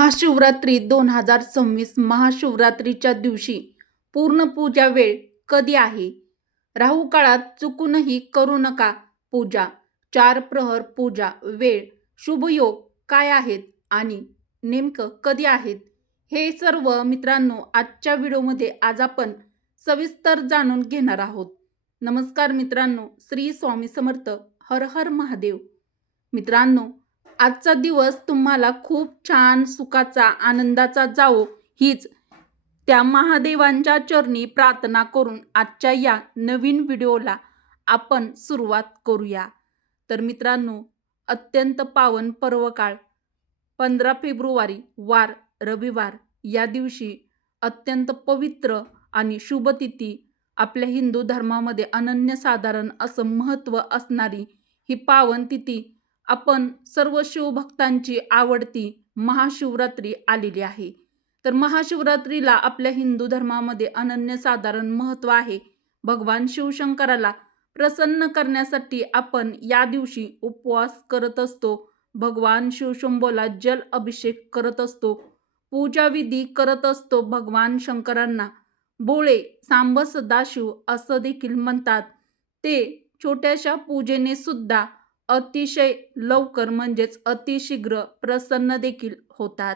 महाशिवरात्री 2026 महाशिवरात्रीच्या दिवशी पूर्ण पूजा वेळ कधी आहे? राहू काळात चुकूनही करू नका पूजा. 4 प्रहर पूजा वेळ, शुभयोग काय आहेत आणि नेमकं कधी आहेत? हे सर्व मित्रांनो आजच्या व्हिडिओमध्ये आज आपण सविस्तर जाणून घेणार आहोत. नमस्कार मित्रांनो, श्री स्वामी समर्थ, हर हर महादेव. मित्रांनो, आजचा दिवस तुम्हाला खूप छान सुखाचा आनंदाचा जावो हीच त्या महादेवांच्या चरणी प्रार्थना करून आजच्या या नवीन व्हिडिओला आपण सुरुवात करूया. तर मित्रांनो, अत्यंत पावन पर्वकाळ 15 फेब्रुवारी वार रविवार या दिवशी अत्यंत पवित्र आणि शुभ तिथी, आपल्या हिंदू धर्मामध्ये अनन्यसाधारण असं महत्त्व असणारी ही पावन तिथी आपण सर्व शिवभक्तांची आवडती महाशिवरात्री आलेली आहे. तर महाशिवरात्रीला आपल्या हिंदू धर्मामध्ये अनन्यसाधारण महत्त्व आहे. भगवान शिवशंकराला प्रसन्न करण्यासाठी आपण या दिवशी उपवास करत असतो. भगवान शिवशंभोला जल अभिषेक करत असतो, पूजाविधी करत असतो. भगवान शंकरांना भोळे सांब सदाशिव असं देखील म्हणतात. ते छोट्याशा पूजेने सुद्धा अतिशय लवकर म्हणजेच अतिशीघ्र प्रसन्न देखील होतात.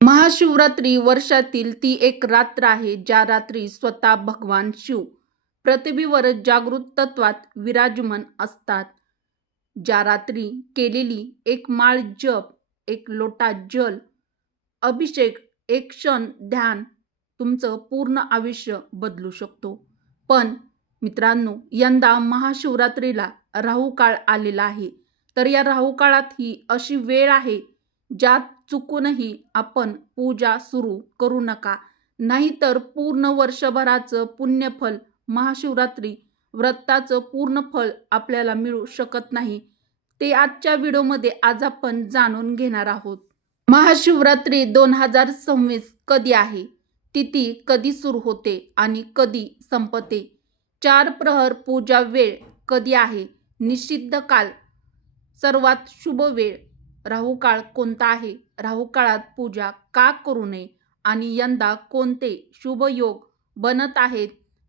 महाशिवरात्री वर्षातील ती एक रात्र आहे ज्या रात्री स्वतः भगवान शिव पृथ्वीवर जागृत तत्वात विराजमान असतात. ज्या रात्री केलेली एक माळ जप, एक लोटा जल अभिषेक, एक क्षण ध्यान तुमचं पूर्ण आयुष्य बदलू शकतो. पण मित्रांनो, यंदा महाशिवरात्रीला राहू काळ आलेला आहे. तर या राहू काळात ही अशी वेळ आहे ज्यात चुकूनही आपण पूजा सुरू करू नका. नाहीतर पूर्ण वर्षभराचं पुण्यफल, महाशिवरात्री व्रताचं पूर्ण फळ आपल्याला मिळू शकत नाही. ते आजच्या व्हिडिओमध्ये आज आपण जाणून घेणार आहोत. महाशिवरात्री 2026 कधी आहे? तिथी कधी सुरू होते आणि कधी संपते? 4 प्रहर पूजा वेळ कधी आहे? निषिद्ध काल, सर्वात शुभ वेळ, राहू काळ कोणता आहे? राहू काळात पूजा का करू नये आणि यंदा कोणते शुभ योग बनत आहेत?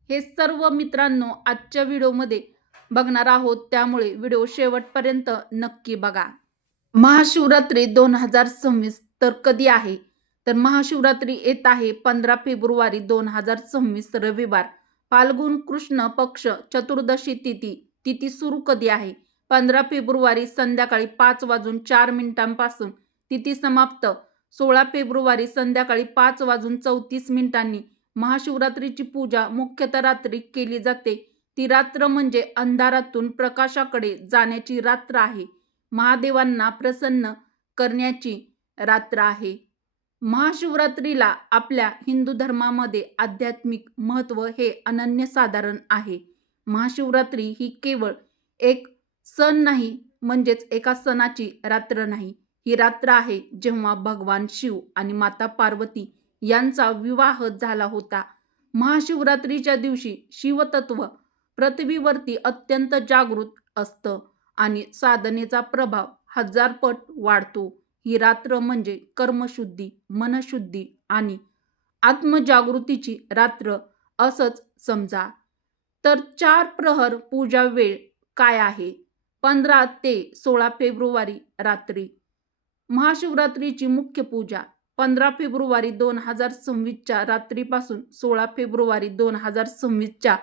हे सर्व मित्रांनो आजच्या व्हिडिओमध्ये बघणार आहोत, त्यामुळे व्हिडिओ शेवटपर्यंत नक्की बघा. महाशिवरात्री 2026 तर कधी आहे? तर महाशिवरात्री येत आहे 15 फेब्रुवारी 2026 रविवार, फाल्गुन कृष्ण पक्ष चतुर्दशी तिथी. तिथी सुरू कधी आहे? 15 फेब्रुवारी संध्याकाळी 5:04 तिथी समाप्त 16 फेब्रुवारी संध्याकाळी 5:34 महाशिवरात्रीची पूजा मुख्यतः रात्री केली जाते. ती रात्र म्हणजे अंधारातून प्रकाशाकडे जाण्याची रात्र आहे. महादेवांना प्रसन्न करण्याची रात्र आहे. महाशिवरात्रीला आपल्या हिंदू धर्मामध्ये आध्यात्मिक महत्त्व हे अनन्यसाधारण आहे. महाशिवरात्री ही केवळ एक सण नाही, म्हणजेच एका सणाची रात्र नाही. ही रात्र आहे जेव्हा भगवान शिव आणि माता पार्वती यांचा विवाह झाला होता. महाशिवरात्रीच्या दिवशी शिवतत्व पृथ्वीवरती अत्यंत जागृत असतं आणि साधनेचा प्रभाव 1000 पट वाढतो. ही रात्र म्हणजे कर्मशुद्धी, मनशुद्धी आणि आत्मजागृतीची रात्र असंच समजा. तर 4 प्रहर पूजा वेळ काय आहे? 15 ते 16 फेब्रुवारी रात्री. महाशिवरात्रीची मुख्य पूजा 15 फेब्रुवारी 2026च्या रात्रीपासून 16 फेब्रुवारी 2026च्या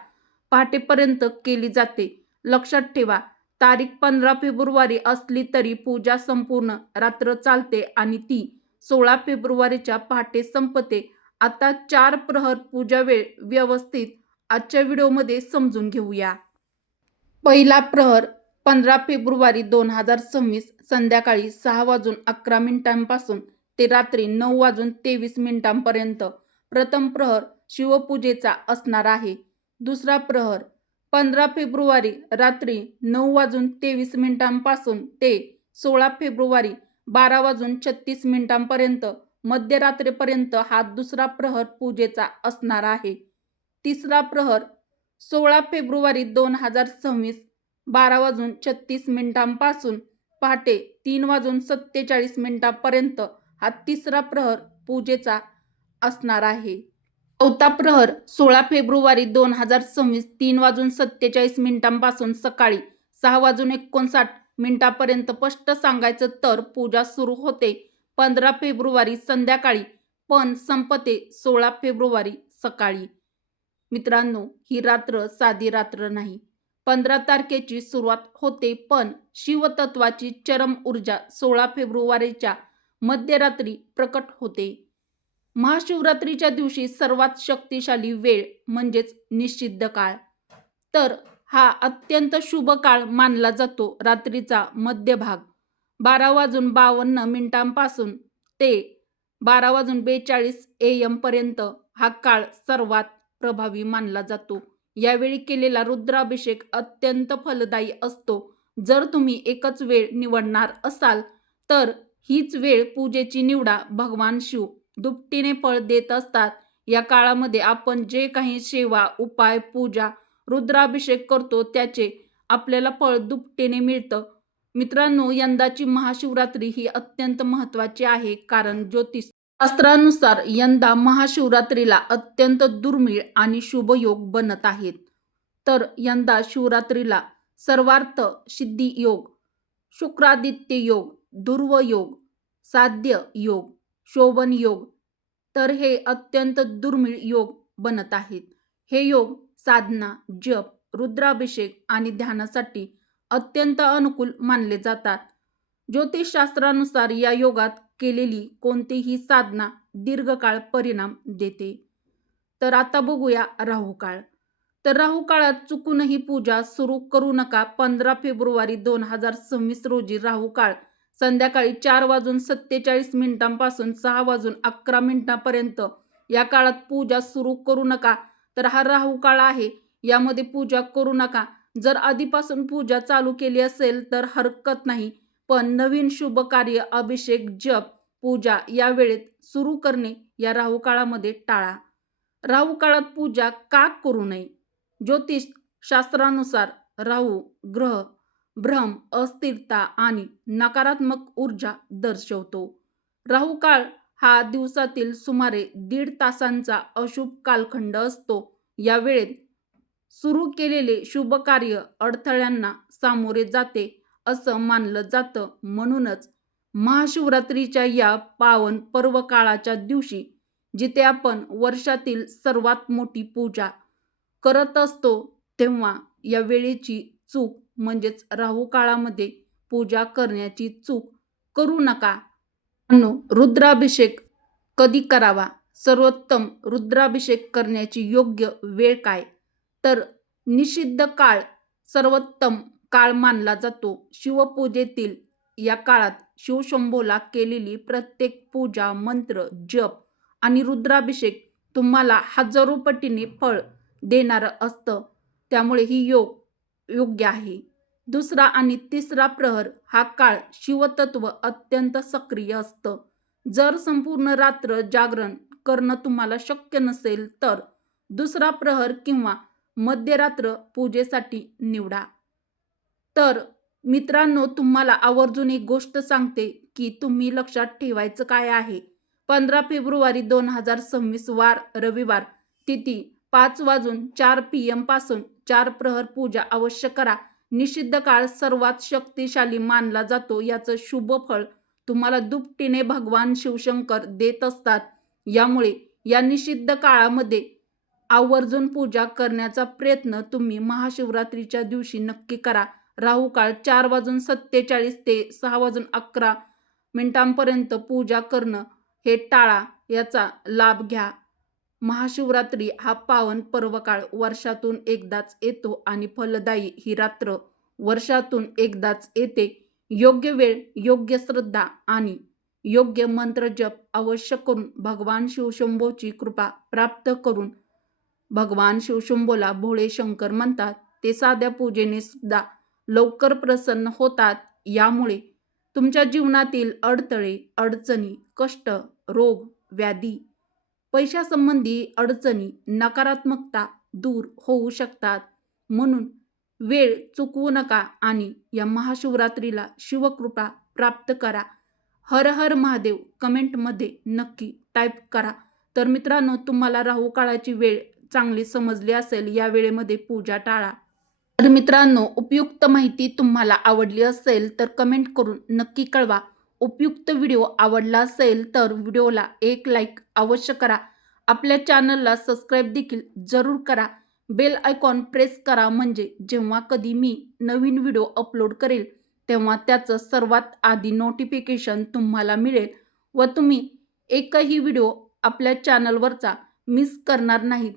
पहाटेपर्यंत केली जाते. लक्षात ठेवा, तारीख 15 फेब्रुवारी असली तरी पूजा संपूर्ण रात्र चालते आणि ती 16 फेब्रुवारीच्या पहाटे संपते. आता 4 प्रहर पूजा वेळ व्यवस्थित आजच्या व्हिडिओमध्ये समजून घेऊया. पहिला प्रहर 15 फेब्रुवारी 2026 संध्याकाळी 6:11 ते रात्री 9:23 प्रथम प्रहर शिवपूजेचा असणार आहे. दुसरा प्रहर 15 फेब्रुवारी रात्री 9:23 ते 16 फेब्रुवारी 12:36 मध्यरात्रीपर्यंत हा दुसरा प्रहर पूजेचा असणार आहे. तिसरा प्रहर 16 फेब्रुवारी 2026 12:36 पहाटे 3:47 हा तिसरा प्रहर पूजेचा असणार आहे. चौथा प्रहर 16 फेब्रुवारी 2026 3:47 सकाळी 6:59 स्पष्ट सांगायचं तर पूजा सुरू होते 15 फेब्रुवारी संध्याकाळी पण संपते 16 फेब्रुवारी सकाळी. मित्रांनो, ही रात्र साधी रात्र नाही. 15 तारखेची सुरुवात होते पण शिवतत्वाची चरम ऊर्जा 16 फेब्रुवारीच्या मध्यरात्री प्रकट होते. महाशिवरात्रीच्या दिवशी सर्वात शक्तिशाली वेळ म्हणजेच निषिद्ध काळ. तर हा अत्यंत शुभ काळ मानला जातो. रात्रीचा मध्यभाग 12:52 ते 12:42 AM पर्यंत हा काळ सर्वात प्रभावी मानला जातो. यावेळी केलेला रुद्राभिषेक अत्यंत फलदायी असतो. जर तुम्ही एकच वेळ निवडणार असाल तर हीच वेळ पूजेची निवडा. भगवान शिव दुपटीने फळ देत असतात. या काळामध्ये आपण जे काही सेवा, उपाय, पूजा, रुद्राभिषेक करतो त्याचे आपल्याला फळ दुपटीने मिळतं. मित्रांनो, यंदाची महाशिवरात्री ही अत्यंत महत्त्वाची आहे कारण ज्योतिषशास्त्रानुसार यंदा महाशिवरात्रीला अत्यंत दुर्मिळ आणि शुभ योग बनत आहेत. तर यंदा शिवरात्रीला सर्वार्थ सिद्धी योग, शुक्रादित्य योग, ध्रुव योग, साध्य योग, शोभन योग, तर हे अत्यंत दुर्मिळ योग बनत आहेत. हे योग साधना, जप, रुद्राभिषेक आणि ध्यानासाठी अत्यंत अनुकूल मानले जातात. ज्योतिषशास्त्रानुसार या योगात केलेली कोणतीही साधना दीर्घकाळ परिणाम देते. तर आता बघूया राहू काळ. तर राहू काळात चुकूनही पूजा सुरू करू नका. 15 फेब्रुवारी 2026 रोजी राहू काळ संध्याकाळी 4:47 पासून 6:11 या काळात पूजा सुरू करू नका. तर हा राहू काळ आहे, यामध्ये पूजा करू नका. जर आधीपासून पूजा चालू केली असेल तर हरकत नाही, पण नवीन शुभ कार्य, अभिषेक, जप, पूजा या वेळेत सुरू करणे या राहू काळामध्ये टाळा. राहू काळात पूजा का करू नये? ज्योतिष शास्त्रानुसार राहू ग्रह भ्रम, अस्थिरता आणि नकारात्मक ऊर्जा दर्शवतो. राहू काळ हा दिवसातील सुमारे 1.5 तासांचा अशुभ कालखंड असतो. या वेळेत सुरू केलेले शुभ कार्य अडथळ्यांना सामोरे जाते असं मानलं जातं. म्हणूनच महाशिवरात्रीच्या या पावन पर्व काळाच्या दिवशी जिथे आपण वर्षातील सर्वात मोठी पूजा करत असतो तेव्हा या वेळेची चूक म्हणजेच राहू काळामध्ये पूजा करण्याची चूक करू नका. रुद्राभिषेक कधी करावा? सर्वोत्तम रुद्राभिषेक करण्याची योग्य वेळ काय? तर निषिद्ध काळ सर्वोत्तम काळ मानला जातो. शिवपूजेतील या काळात शिवशंभोला केलेली प्रत्येक पूजा, मंत्र, जप आणि रुद्राभिषेक तुम्हाला हजारो पटीने फळ देणारं असतं. त्यामुळे ही योग्य आहे. दुसरा आणि तिसरा प्रहर हा काळ शिवतत्व अत्यंत सक्रिय असतं. जर संपूर्ण रात्र जागरण करणं तुम्हाला शक्य नसेल तर दुसरा प्रहर किंवा मध्यरात्र पूजेसाठी निवडा. तर मित्रांनो, तुम्हाला आवर्जून एक गोष्ट सांगते की तुम्ही लक्षात ठेवायचं काय आहे. 15 फेब्रुवारी 2026 वार रविवार, तिथी 5:04 PM पासून 4 प्रहर पूजा अवश्य करा. निषिद्ध काळ सर्वात शक्तिशाली मानला जातो. याचं शुभ फळ तुम्हाला दुपटीने भगवान शिवशंकर देत असतात. यामुळे या निषिद्ध काळामध्ये आवर्जून पूजा करण्याचा प्रयत्न तुम्ही महाशिवरात्रीच्या दिवशी नक्की करा. राहू काळ 4:47 ते 6:11 पूजा करणं हे टाळा. याचा लाभ घ्या. महाशिवरात्री हा पावन पर्वकाळ वर्षातून एकदाच येतो आणि फलदायी ही रात्र वर्षातून एकदाच येते. योग्य वेळ, योग्य श्रद्धा आणि योग्य मंत्र जप अवश्य करून भगवान शिवशंभोची कृपा प्राप्त करून भगवान शिवशंभोला भोळे शंकर म्हणतात. ते साध्या पूजेने सुद्धा लवकर प्रसन्न होतात. यामुळे तुमच्या जीवनातील अडथळे, अडचणी, कष्ट, रोग, व्याधी, पैशासंबंधी अडचणी, नकारात्मकता दूर होऊ शकतात. म्हणून वेळ चुकवू नका आणि या महाशिवरात्रीला शिवकृपा प्राप्त करा. हर हर महादेव कमेंटमध्ये नक्की टाईप करा. तर मित्रांनो, तुम्हाला राहू काळाची वेळ चांगली समजली असेल, या वेळेमध्ये पूजा टाळा. तर मित्रांनो, उपयुक्त माहिती तुम्हाला आवडली असेल तर कमेंट करून नक्की कळवा. उपयुक्त व्हिडिओ आवडला असेल तर व्हिडिओला एक लाईक अवश्य करा. आपल्या चॅनलला सबस्क्राईब देखील जरूर करा. बेल आयकॉन प्रेस करा, म्हणजे जेव्हा कधी मी नवीन व्हिडिओ अपलोड करेल तेव्हा त्याचं सर्वात आधी नोटिफिकेशन तुम्हाला मिळेल व तुम्ही एकही व्हिडिओ आपल्या चॅनलवरचा मिस करणार नाहीत.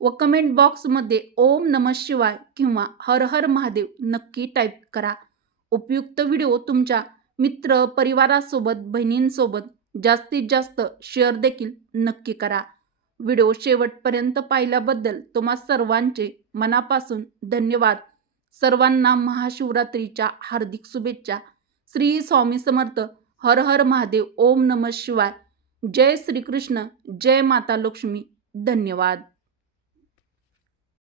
व कमेंट बॉक्समध्ये ओम नमः शिवाय किंवा हर हर महादेव नक्की टाईप करा. उपयुक्त व्हिडिओ तुमच्या मित्र परिवारासोबत, बहिणींसोबत जास्तीत जास्त शेअर देखील नक्की करा. व्हिडिओ शेवटपर्यंत पाहिल्याबद्दल तुम्हा सर्वांचे मनापासून धन्यवाद. सर्वांना महाशिवरात्रीच्या हार्दिक शुभेच्छा. श्री स्वामी समर्थ. हर हर महादेव. ओम नमः शिवाय. जय श्रीकृष्ण. जय माता लक्ष्मी. धन्यवाद.